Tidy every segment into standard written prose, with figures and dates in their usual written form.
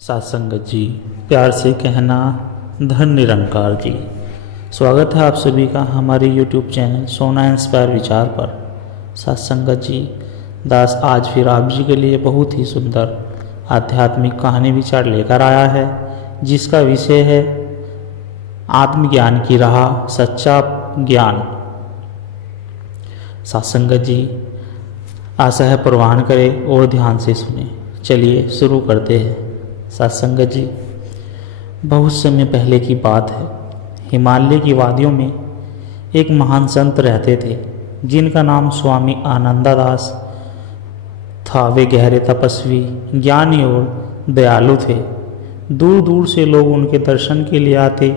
सत्संगत जी, प्यार से कहना धन निरंकार जी। स्वागत है आप सभी का हमारे YouTube चैनल सोना इंस्पायर विचार पर। सत्संगत जी, दास आज फिर आप जी के लिए बहुत ही सुंदर आध्यात्मिक कहानी विचार लेकर आया है, जिसका विषय है आत्मज्ञान की राह, सच्चा ज्ञान। सत्संगत जी, आशा है प्रवान करें और ध्यान से सुने। चलिए शुरू करते हैं। सत्संगत जी, बहुत समय पहले की बात है। हिमालय की वादियों में एक महान संत रहते थे, जिनका नाम स्वामी आनंदादास था। वे गहरे तपस्वी, ज्ञानी और दयालु थे। दूर दूर से लोग उनके दर्शन के लिए आते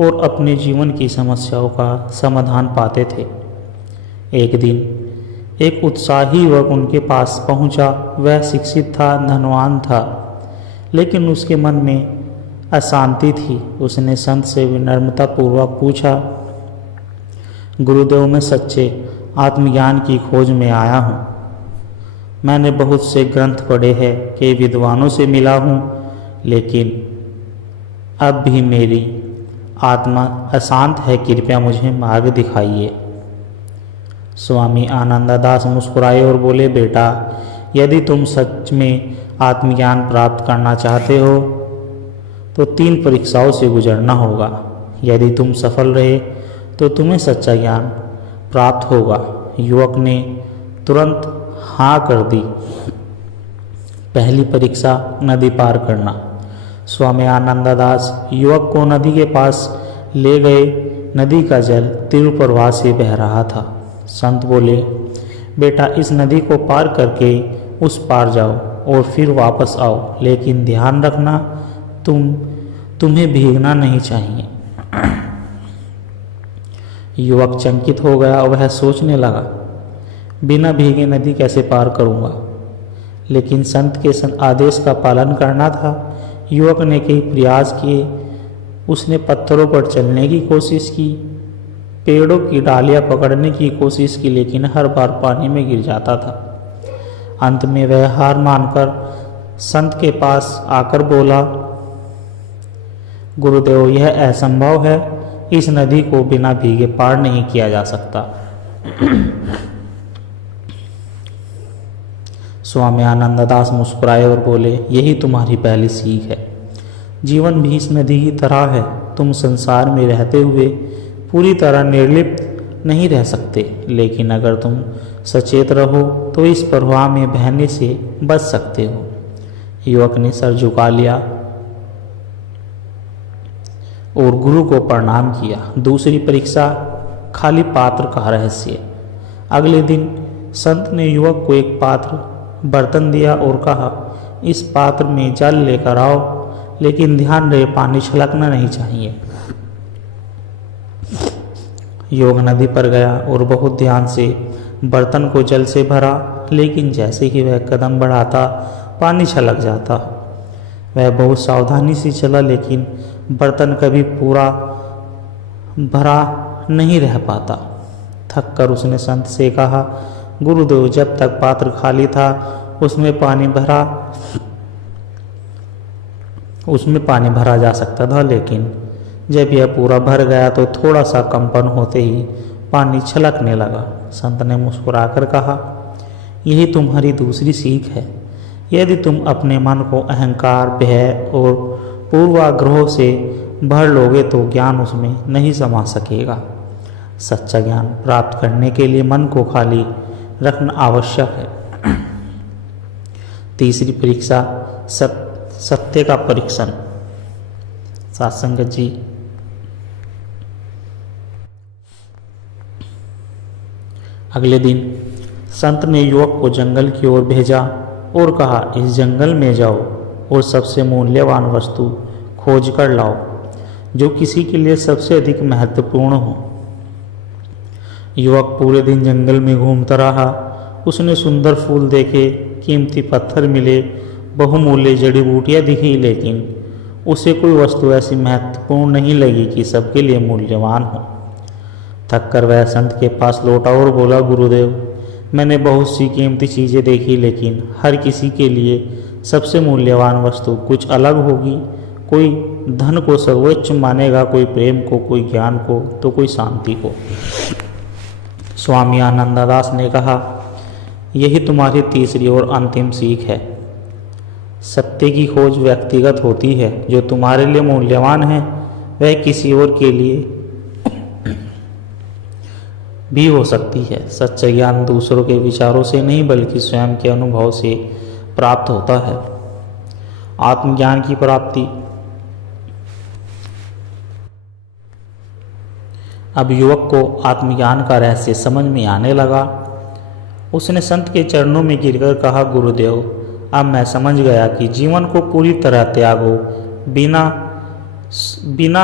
और अपने जीवन की समस्याओं का समाधान पाते थे। एक दिन एक उत्साही युवक उनके पास पहुंचा। वह शिक्षित था, धनवान था, लेकिन उसके मन में अशांति थी। उसने संत से विनम्रतापूर्वक पूछा, गुरुदेव, मैं सच्चे आत्मज्ञान की खोज में आया हूँ। मैंने बहुत से ग्रंथ पढ़े हैं, कई विद्वानों से मिला हूँ, लेकिन अब भी मेरी आत्मा अशांत है। कृपया मुझे मार्ग दिखाइए। स्वामी आनंददास मुस्कुराए और बोले, बेटा, यदि तुम सच में आत्मज्ञान प्राप्त करना चाहते हो तो 3 परीक्षाओं से गुजरना होगा। यदि तुम सफल रहे तो तुम्हें सच्चा ज्ञान प्राप्त होगा। युवक ने तुरंत हाँ कर दी। पहली परीक्षा, नदी पार करना। स्वामी आनंददास युवक को नदी के पास ले गए। नदी का जल तीव्र प्रवाह से बह रहा था। संत बोले, बेटा, इस नदी को पार करके उस पार जाओ और फिर वापस आओ, लेकिन ध्यान रखना, तुम्हें भीगना नहीं चाहिए। युवक चंकित हो गया और वह सोचने लगा, बिना भीगे नदी कैसे पार करूंगा। लेकिन संत के आदेश का पालन करना था। युवक ने कई प्रयास किए। उसने पत्थरों पर चलने की कोशिश की, पेड़ों की डालियां पकड़ने की कोशिश की, लेकिन हर बार पानी में गिर जाता था। अंत में वह हार मानकर संत के पास आकर बोला, गुरुदेव, यह असंभव है। इस नदी को बिना भीगे पार नहीं किया जा सकता। स्वामी आनंददास मुस्कुराए और बोले, यही तुम्हारी पहली सीख है। जीवन भी इस नदी की तरह है। तुम संसार में रहते हुए पूरी तरह निर्लिप्त नहीं रह सकते, लेकिन अगर तुम सचेत रहो तो इस प्रवाह में बहने से बच सकते हो। युवक ने सर झुका लिया और गुरु को प्रणाम किया। दूसरी परीक्षा, खाली पात्र का रहस्य। अगले दिन संत ने युवक को एक पात्र बर्तन दिया और कहा, इस पात्र में जल लेकर आओ, लेकिन ध्यान रहे पानी छलकना नहीं चाहिए। युवक नदी पर गया और बहुत ध्यान से बर्तन को जल से भरा, लेकिन जैसे ही वह कदम बढ़ाता पानी छलक जाता। वह बहुत सावधानी से चला, लेकिन बर्तन कभी पूरा भरा नहीं रह पाता। थक कर उसने संत से कहा, गुरुदेव, जब तक पात्र खाली था उसमें पानी भरा जा सकता था, लेकिन जब यह पूरा भर गया तो थोड़ा सा कंपन होते ही पानी छलकने लगा। संत ने मुस्कुराकर कहा, यही तुम्हारी दूसरी सीख है। यदि तुम अपने मन को अहंकार, भय और पूर्वाग्रहों से भर लोगे तो ज्ञान उसमें नहीं समा सकेगा। सच्चा ज्ञान प्राप्त करने के लिए मन को खाली रखना आवश्यक है। तीसरी परीक्षा, सत्य का परीक्षण। सत्संगत जी, अगले दिन संत ने युवक को जंगल की ओर भेजा और कहा, इस जंगल में जाओ और सबसे मूल्यवान वस्तु खोज कर लाओ, जो किसी के लिए सबसे अधिक महत्वपूर्ण हो। युवक पूरे दिन जंगल में घूमता रहा। उसने सुंदर फूल देखे, कीमती पत्थर मिले, बहुमूल्य जड़ी बूटियां दिखी, लेकिन उसे कोई वस्तु ऐसी महत्वपूर्ण नहीं लगी कि सबके लिए मूल्यवान हो। थक कर वह संत के पास लौटा और बोला, गुरुदेव, मैंने बहुत सी कीमती चीज़ें देखी, लेकिन हर किसी के लिए सबसे मूल्यवान वस्तु कुछ अलग होगी। कोई धन को सर्वोच्च मानेगा, कोई प्रेम को, कोई ज्ञान को, तो कोई शांति को। स्वामी आनंददास ने कहा, यही तुम्हारी तीसरी और अंतिम सीख है। सत्य की खोज व्यक्तिगत होती है। जो तुम्हारे लिए मूल्यवान है वह किसी और के लिए भी हो सकती है। सच्चा ज्ञान दूसरों के विचारों से नहीं बल्कि स्वयं के अनुभव से प्राप्त होता है। आत्मज्ञान की प्राप्ति। अब युवक को आत्मज्ञान का रहस्य समझ में आने लगा। उसने संत के चरणों में गिरकर कहा, गुरुदेव, अब मैं समझ गया कि जीवन को पूरी तरह त्यागो। बिना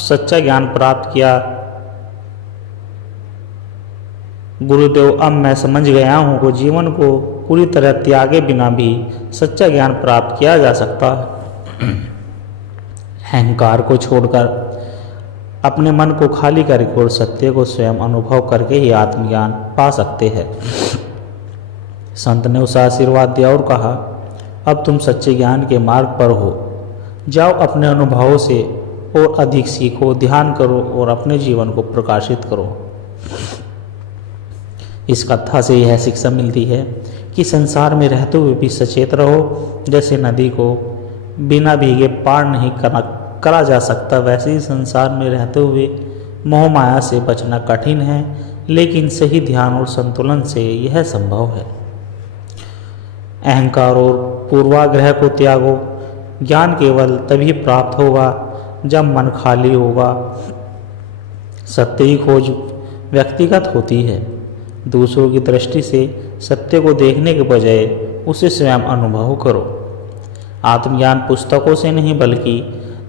सच्चा ज्ञान प्राप्त किया गुरुदेव, अब मैं समझ गया हूँ कि जीवन को पूरी तरह त्यागे बिना भी सच्चा ज्ञान प्राप्त किया जा सकता है। अहंकार को छोड़कर अपने मन को खाली करके और सत्य को स्वयं अनुभव करके ही आत्मज्ञान पा सकते हैं। संत ने उसे आशीर्वाद दिया और कहा, अब तुम सच्चे ज्ञान के मार्ग पर हो। जाओ, अपने अनुभवों से और अधिक सीखो, ध्यान करो और अपने जीवन को प्रकाशित करो। इस कथा से यह शिक्षा मिलती है कि संसार में रहते हुए भी सचेत रहो। जैसे नदी को बिना भीगे पार नहीं करा जा सकता, वैसे ही संसार में रहते हुए मोह माया से बचना कठिन है, लेकिन सही ध्यान और संतुलन से यह संभव है। अहंकार और पूर्वाग्रह को त्यागो। ज्ञान केवल तभी प्राप्त होगा जब मन खाली होगा। सत्य की खोज व्यक्तिगत होती है। दूसरों की दृष्टि से सत्य को देखने के बजाय उसे स्वयं अनुभव करो। आत्मज्ञान पुस्तकों से नहीं बल्कि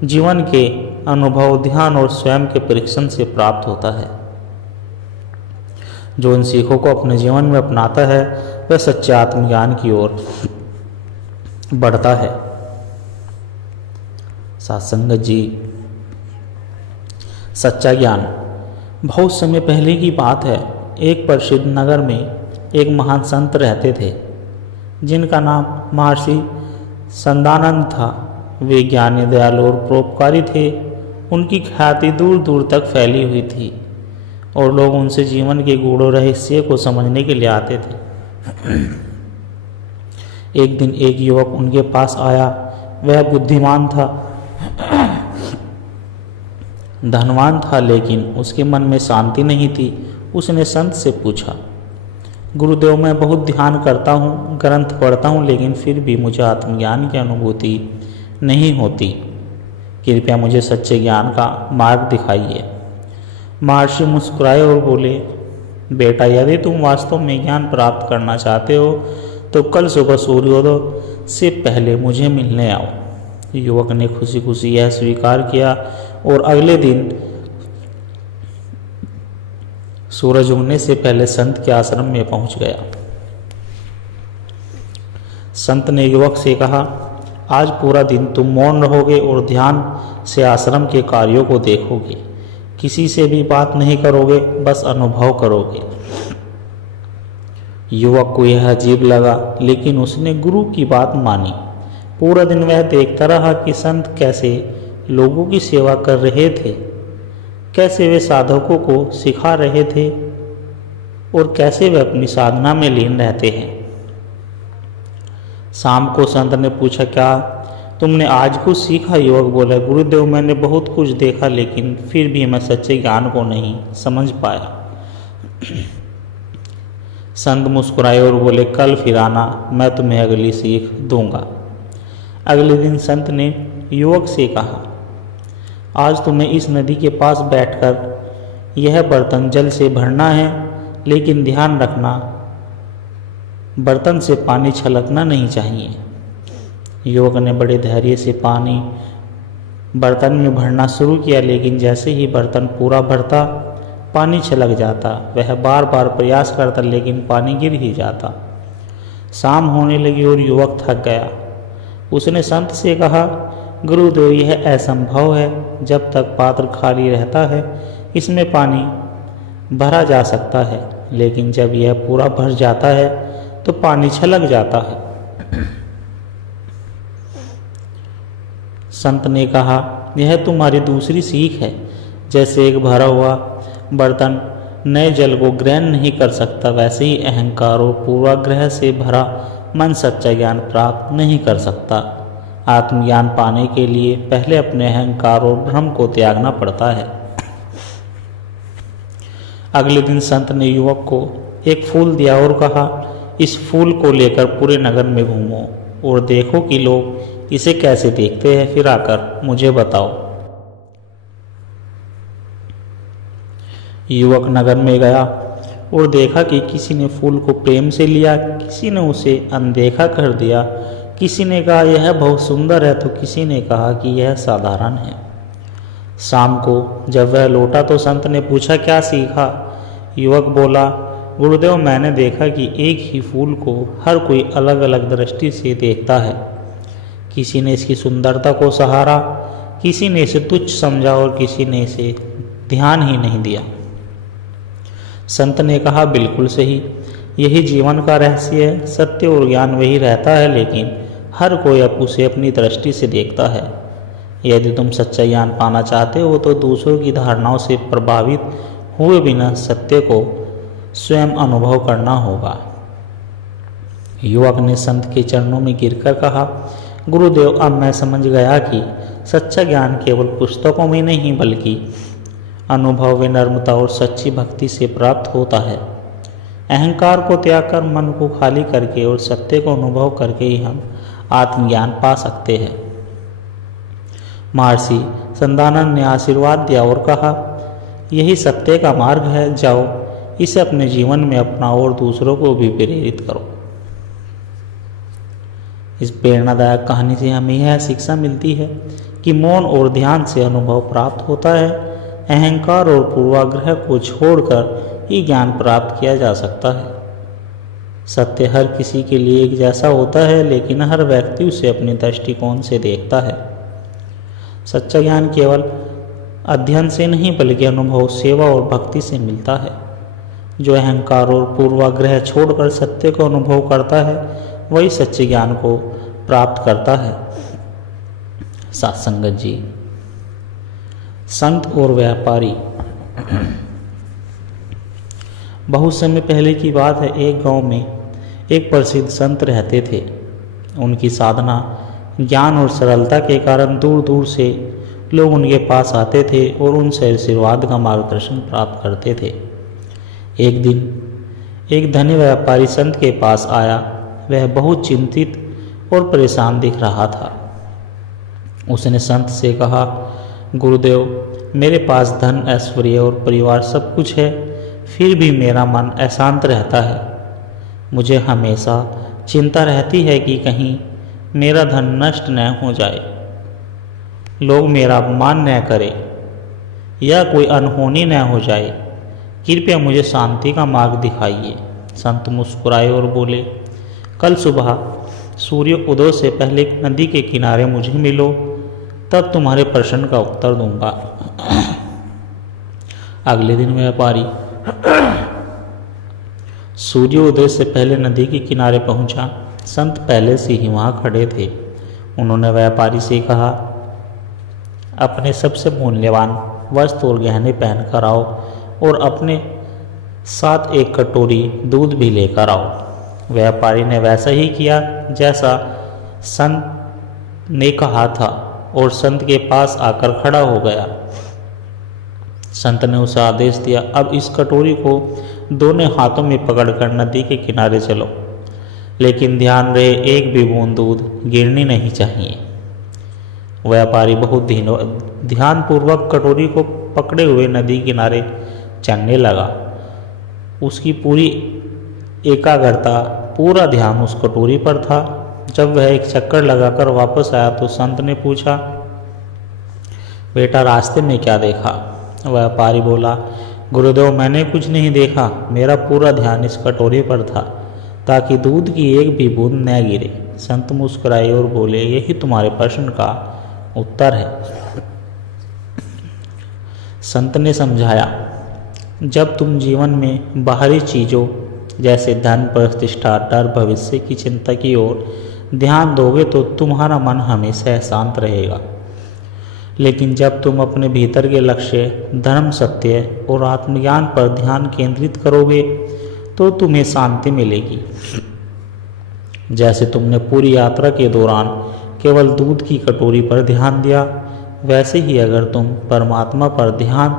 जीवन के अनुभव, ध्यान और स्वयं के परीक्षण से प्राप्त होता है। जो इन सीखों को अपने जीवन में अपनाता है वह सच्चे आत्मज्ञान की ओर बढ़ता है। सत्संगत जी, सच्चा ज्ञान। बहुत समय पहले की बात है। एक प्रसिद्ध नगर में एक महान संत रहते थे जिनका नाम महर्षि संदानंद था। वे ज्ञानी, दयालु और परोपकारी थे। उनकी ख्याति दूर दूर तक फैली हुई थी और लोग उनसे जीवन के गूढ़ रहस्य को समझने के लिए आते थे। एक दिन एक युवक उनके पास आया। वह बुद्धिमान था, धनवान था, लेकिन उसके मन में शांति नहीं थी। उसने संत से पूछा, गुरुदेव, मैं बहुत ध्यान करता हूँ, ग्रंथ पढ़ता हूँ, लेकिन फिर भी मुझे आत्मज्ञान की अनुभूति नहीं होती। कृपया मुझे सच्चे ज्ञान का मार्ग दिखाइए। महर्षि मुस्कुराए और बोले, बेटा, यदि तुम वास्तव में ज्ञान प्राप्त करना चाहते हो तो कल सुबह सूर्योदय से पहले मुझे मिलने आओ। युवक ने खुशी खुशी यह स्वीकार किया और अगले दिन सूरज उगने से पहले संत के आश्रम में पहुंच गया। संत ने युवक से कहा, आज पूरा दिन तुम मौन रहोगे और ध्यान से आश्रम के कार्यों को देखोगे। किसी से भी बात नहीं करोगे, बस अनुभव करोगे। युवक को यह अजीब लगा, लेकिन उसने गुरु की बात मानी। पूरा दिन वह देखता रहा कि संत कैसे लोगों की सेवा कर रहे थे, कैसे वे साधकों को सिखा रहे थे और कैसे वे अपनी साधना में लीन रहते हैं। शाम को संत ने पूछा, क्या तुमने आज कुछ सीखा? युवक बोला, गुरुदेव, मैंने बहुत कुछ देखा, लेकिन फिर भी मैं सच्चे ज्ञान को नहीं समझ पाया। संत मुस्कुराए और बोले, कल फिर आना, मैं तुम्हें अगली सीख दूंगा। अगले दिन संत ने युवक से कहा, आज तुम्हें इस नदी के पास बैठकर यह बर्तन जल से भरना है, लेकिन ध्यान रखना, बर्तन से पानी छलकना नहीं चाहिए। युवक ने बड़े धैर्य से पानी बर्तन में भरना शुरू किया, लेकिन जैसे ही बर्तन पूरा भरता पानी छलक जाता। वह बार बार प्रयास करता, लेकिन पानी गिर ही जाता। शाम होने लगी और युवक थक गया। उसने संत से कहा, गुरुदेव, यह असंभव है। जब तक पात्र खाली रहता है इसमें पानी भरा जा सकता है, लेकिन जब यह पूरा भर जाता है तो पानी छलक जाता है। संत ने कहा, यह तुम्हारी दूसरी सीख है। जैसे एक भरा हुआ बर्तन नए जल को ग्रहण नहीं कर सकता, वैसे ही अहंकार और पूर्वाग्रह से भरा मन सच्चा ज्ञान प्राप्त नहीं कर सकता। आत्मज्ञान पाने के लिए पहले अपने अहंकार और भ्रम को त्यागना पड़ता है। अगले दिन संत ने युवक को एक फूल दिया और कहा, इस फूल को लेकर पूरे नगर में घूमो और देखो कि लोग इसे कैसे देखते हैं, फिर आकर मुझे बताओ। युवक नगर में गया और देखा कि किसी ने फूल को प्रेम से लिया, किसी ने उसे अनदेखा कर दिया, किसी ने कहा यह बहुत सुंदर है तो किसी ने कहा कि यह साधारण है। शाम को जब वह लौटा तो संत ने पूछा, क्या सीखा? युवक बोला, गुरुदेव, मैंने देखा कि एक ही फूल को हर कोई अलग अलग दृष्टि से देखता है। किसी ने इसकी सुंदरता को सहारा, किसी ने इसे तुच्छ समझा और किसी ने इसे ध्यान ही नहीं दिया। संत ने कहा, बिल्कुल सही, यही जीवन का रहस्य है। सत्य और ज्ञान वही रहता है, लेकिन हर कोई अब उसे अपनी दृष्टि से देखता है। यदि तुम सच्चा ज्ञान पाना चाहते हो तो दूसरों की धारणाओं से प्रभावित हुए बिना सत्य को स्वयं अनुभव करना होगा। युवक ने संत के चरणों में गिरकर कहा, गुरुदेव, अब मैं समझ गया कि सच्चा ज्ञान केवल पुस्तकों में नहीं बल्कि अनुभव, विनम्रता और सच्ची भक्ति से प्राप्त होता है। अहंकार को त्याग कर, मन को खाली करके और सत्य को अनुभव करके ही हम आत्मज्ञान पा सकते हैं। महर्षि संदानंद ने आशीर्वाद दिया और कहा, यही सत्य का मार्ग है, जाओ इसे अपने जीवन में अपनाओ और दूसरों को भी प्रेरित करो। इस प्रेरणादायक कहानी से हमें यह शिक्षा मिलती है कि मौन और ध्यान से अनुभव प्राप्त होता है। अहंकार और पूर्वाग्रह को छोड़कर ही ज्ञान प्राप्त किया जा सकता है। सत्य हर किसी के लिए एक जैसा होता है, लेकिन हर व्यक्ति उसे अपने दृष्टिकोण से देखता है। सच्चा ज्ञान केवल अध्ययन से नहीं बल्कि अनुभव, सेवा और भक्ति से मिलता है। जो अहंकार और पूर्वाग्रह छोड़कर सत्य को अनुभव करता है वही सच्चे ज्ञान को प्राप्त करता है। साथ संगत जी, संत और व्यापारी। बहुत समय पहले की बात है, एक गांव में एक प्रसिद्ध संत रहते थे। उनकी साधना, ज्ञान और सरलता के कारण दूर दूर से लोग उनके पास आते थे और उनसे आशीर्वाद का मार्गदर्शन प्राप्त करते थे। एक दिन एक धनी व्यापारी संत के पास आया। वह बहुत चिंतित और परेशान दिख रहा था। उसने संत से कहा, गुरुदेव, मेरे पास धन, ऐश्वर्य और परिवार सब कुछ है, फिर भी मेरा मन अशांत रहता है। मुझे हमेशा चिंता रहती है कि कहीं मेरा धन नष्ट न हो जाए, लोग मेरा अपमान न करें या कोई अनहोनी न हो जाए। कृपया मुझे शांति का मार्ग दिखाइए। संत मुस्कुराए और बोले, कल सुबह सूर्य उदय से पहले नदी के किनारे मुझे मिलो, तब तुम्हारे प्रश्न का उत्तर दूंगा। अगले दिन व्यापारी सूर्योदय से पहले नदी के किनारे पहुंचा। संत पहले से ही वहां खड़े थे। उन्होंने व्यापारी से कहा, अपने सबसे मूल्यवान वस्त्र और गहने पहनकर आओ और अपने साथ एक कटोरी दूध भी लेकर आओ। व्यापारी ने वैसा ही किया जैसा संत ने कहा था और संत के पास आकर खड़ा हो गया। संत ने उसे आदेश दिया, अब इस कटोरी को दोनों हाथों में पकड़कर नदी के किनारे चलो, लेकिन ध्यान रहे एक भी बूंद दूध गिरनी नहीं चाहिए। व्यापारी बहुत ध्यानपूर्वक कटोरी को पकड़े हुए नदी किनारे चलने लगा। उसकी पूरी एकाग्रता, पूरा ध्यान उस कटोरी पर था। जब वह एक चक्कर लगाकर वापस आया तो संत ने पूछा, बेटा, रास्ते में क्या देखा? व्यापारी बोला, गुरुदेव, मैंने कुछ नहीं देखा, मेरा पूरा ध्यान इस कटोरी पर था ताकि दूध की एक भी बूंद न गिरे। संत मुस्कुराए और बोले, यही तुम्हारे प्रश्न का उत्तर है। संत ने समझाया, जब तुम जीवन में बाहरी चीज़ों जैसे धन, प्रतिष्ठा, डर, भविष्य की चिंता की ओर ध्यान दोगे तो तुम्हारा मन हमेशा शांत रहेगा। लेकिन जब तुम अपने भीतर के लक्ष्य, धर्म, सत्य और आत्मज्ञान पर ध्यान केंद्रित करोगे तो तुम्हें शांति मिलेगी। जैसे तुमने पूरी यात्रा के दौरान केवल दूध की कटोरी पर ध्यान दिया, वैसे ही अगर तुम परमात्मा पर ध्यान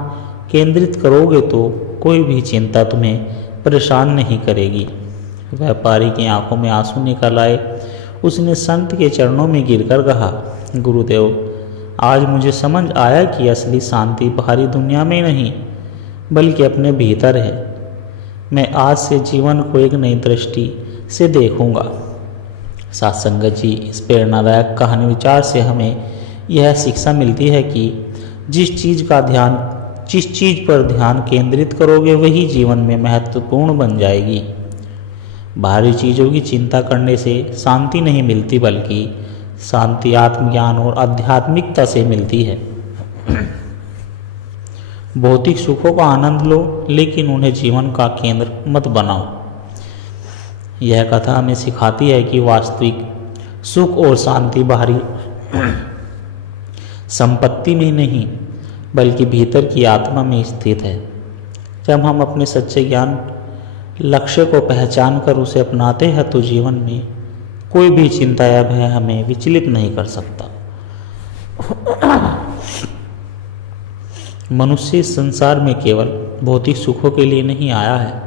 केंद्रित करोगे तो कोई भी चिंता तुम्हें परेशान नहीं करेगी। व्यापारी की आंखों में आंसू निकल आए। उसने संत के चरणों में गिरकर कहा, गुरुदेव, आज मुझे समझ आया कि असली शांति बाहरी दुनिया में नहीं बल्कि अपने भीतर है। मैं आज से जीवन को एक नई दृष्टि से देखूंगा। सत्संगत जी, इस प्रेरणादायक कहानी विचार से हमें यह शिक्षा मिलती है कि जिस चीज़ पर ध्यान केंद्रित करोगे वही जीवन में महत्वपूर्ण बन जाएगी। बाहरी चीज़ों की चिंता करने से शांति नहीं मिलती बल्कि शांति आत्मज्ञान और आध्यात्मिकता से मिलती है। भौतिक सुखों का आनंद लो लेकिन उन्हें जीवन का केंद्र मत बनाओ। यह कथा हमें सिखाती है कि वास्तविक सुख और शांति बाहरी संपत्ति में नहीं बल्कि भीतर की आत्मा में स्थित है। जब हम अपने सच्चे ज्ञान लक्ष्य को पहचान कर उसे अपनाते हैं तो जीवन में कोई भी चिंता या भय हमें विचलित नहीं कर सकता। मनुष्य इस संसार में केवल भौतिक सुखों के लिए नहीं आया है।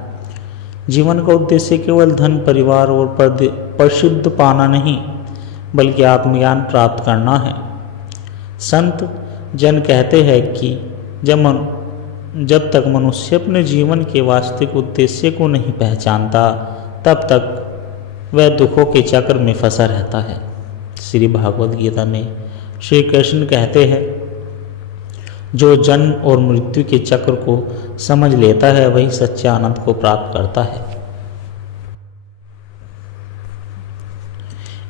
जीवन का उद्देश्य केवल धन, परिवार और प्रसिद्ध पाना नहीं बल्कि आत्मज्ञान प्राप्त करना है। संत जन कहते हैं कि जब तक मनुष्य अपने जीवन के वास्तविक उद्देश्य को नहीं पहचानता तब तक वह दुखों के चक्र में फंसा रहता है। श्री भागवत गीता में श्री कृष्ण कहते हैं, जो जन्म और मृत्यु के चक्र को समझ लेता है वही सच्चे आनंद को प्राप्त करता है।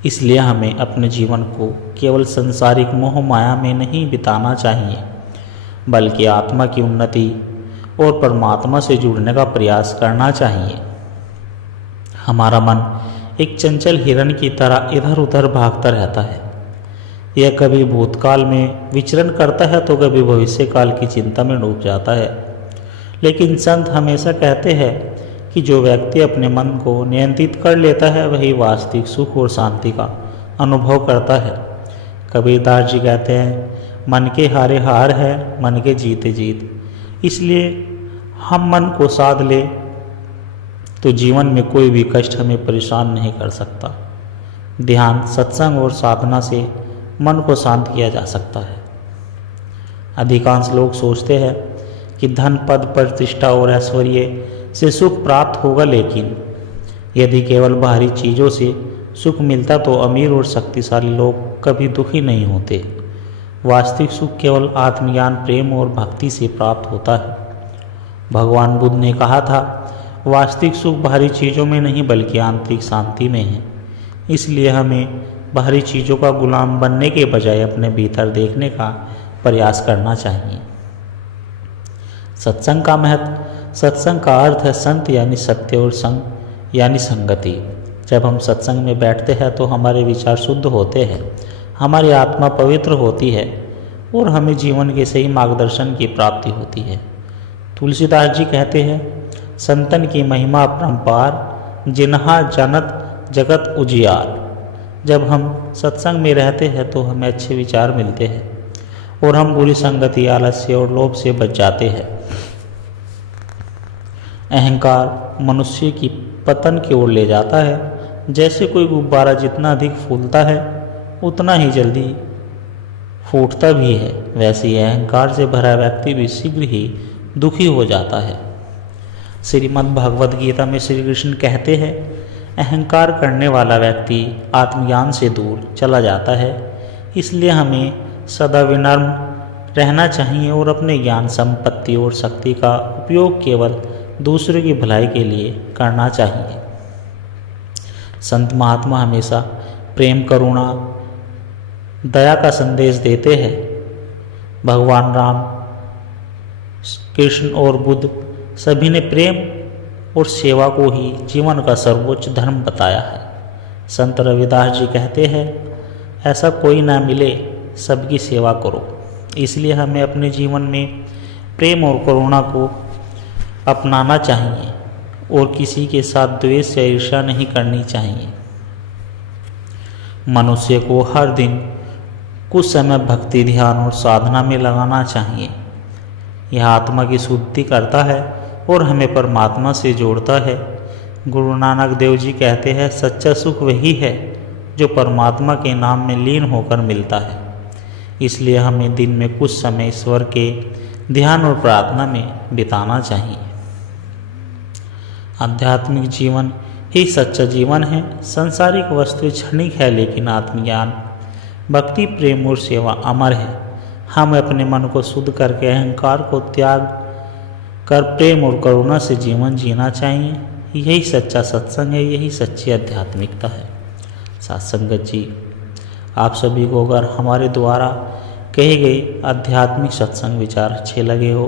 इसलिए हमें अपने जीवन को केवल सांसारिक मोह माया में नहीं बिताना चाहिए बल्कि आत्मा की उन्नति और परमात्मा से जुड़ने का प्रयास करना चाहिए। हमारा मन एक चंचल हिरण की तरह इधर उधर भागता रहता है। यह कभी भूतकाल में विचरण करता है तो कभी भविष्य काल की चिंता में डूब जाता है। लेकिन संत हमेशा कहते हैं कि जो व्यक्ति अपने मन को नियंत्रित कर लेता है वही वास्तविक सुख और शांति का अनुभव करता है। कबीरदास जी कहते हैं, मन के हारे हार है, मन के जीते जीत। इसलिए हम मन को साध ले तो जीवन में कोई भी कष्ट हमें परेशान नहीं कर सकता। ध्यान, सत्संग और साधना से मन को शांत किया जा सकता है। अधिकांश लोग सोचते हैं कि धन, पद, प्रतिष्ठा और ऐश्वर्य से सुख प्राप्त होगा, लेकिन यदि केवल बाहरी चीज़ों से सुख मिलता तो अमीर और शक्तिशाली लोग कभी दुखी नहीं होते। वास्तविक सुख केवल आत्मज्ञान, प्रेम और भक्ति से प्राप्त होता है। भगवान बुद्ध ने कहा था, वास्तविक सुख बाहरी चीज़ों में नहीं बल्कि आंतरिक शांति में है। इसलिए हमें बाहरी चीज़ों का गुलाम बनने के बजाय अपने भीतर देखने का प्रयास करना चाहिए। सत्संग का महत्व, सत्संग का अर्थ है संत यानी सत्य और संग यानी संगति। जब हम सत्संग में बैठते हैं तो हमारे विचार शुद्ध होते हैं, हमारी आत्मा पवित्र होती है और हमें जीवन के सही मार्गदर्शन की प्राप्ति होती है। तुलसीदास जी कहते हैं, संतन की महिमा अपरंपार, जिन्हा जानत जगत उजियार। जब हम सत्संग में रहते हैं तो हमें अच्छे विचार मिलते हैं और हम बुरी संगति, आलस्य और लोभ से बच जाते हैं। अहंकार मनुष्य की पतन की ओर ले जाता है। जैसे कोई गुब्बारा जितना अधिक फूलता है उतना ही जल्दी फूटता भी है, वैसे ही अहंकार से भरा व्यक्ति भी शीघ्र ही दुखी हो जाता है। श्रीमद् भागवत गीता में श्री कृष्ण कहते हैं, अहंकार करने वाला व्यक्ति आत्मज्ञान से दूर चला जाता है। इसलिए हमें सदा विनम्र रहना चाहिए और अपने ज्ञान, संपत्ति और शक्ति का उपयोग केवल दूसरों की भलाई के लिए करना चाहिए। संत महात्मा हमेशा प्रेम, करुणा, दया का संदेश देते हैं। भगवान राम, कृष्ण और बुद्ध सभी ने प्रेम और सेवा को ही जीवन का सर्वोच्च धर्म बताया है। संत रविदास जी कहते हैं, ऐसा कोई ना मिले सबकी सेवा करो। इसलिए हमें अपने जीवन में प्रेम और करुणा को अपनाना चाहिए और किसी के साथ द्वेष या ईर्ष्या नहीं करनी चाहिए। मनुष्य को हर दिन कुछ समय भक्ति, ध्यान और साधना में लगाना चाहिए। यह आत्मा की शुद्धि करता है और हमें परमात्मा से जोड़ता है। गुरु नानक देव जी कहते हैं, सच्चा सुख वही है जो परमात्मा के नाम में लीन होकर मिलता है। इसलिए हमें दिन में कुछ समय ईश्वर के ध्यान और प्रार्थना में बिताना चाहिए। आध्यात्मिक जीवन ही सच्चा जीवन है। सांसारिक वस्तु क्षणिक है, लेकिन आत्मज्ञान, भक्ति, प्रेम और सेवा अमर है। हम अपने मन को शुद्ध करके अहंकार को त्याग कर प्रेम और करुणा से जीवन जीना चाहिए। यही सच्चा सत्संग है, यही सच्ची आध्यात्मिकता है। साथ संगत जी, आप सभी को अगर हमारे द्वारा कहे गए आध्यात्मिक सत्संग विचार अच्छे लगे हो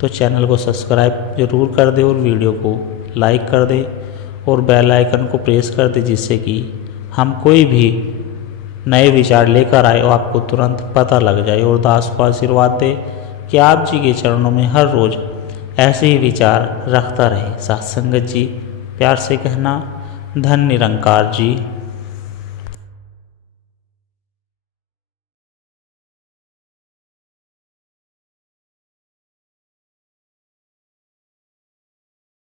तो चैनल को सब्सक्राइब जरूर कर दे और वीडियो को लाइक कर दे और बेल आइकन को प्रेस कर दे, जिससे कि हम कोई भी नए विचार लेकर आए और आपको तुरंत पता लग जाए। और दास को आशीर्वाद दे कि आप जी के चरणों में हर रोज़ ऐसे ही विचार रखता रहे। साथ संगत जी, प्यार से कहना, धन निरंकार जी।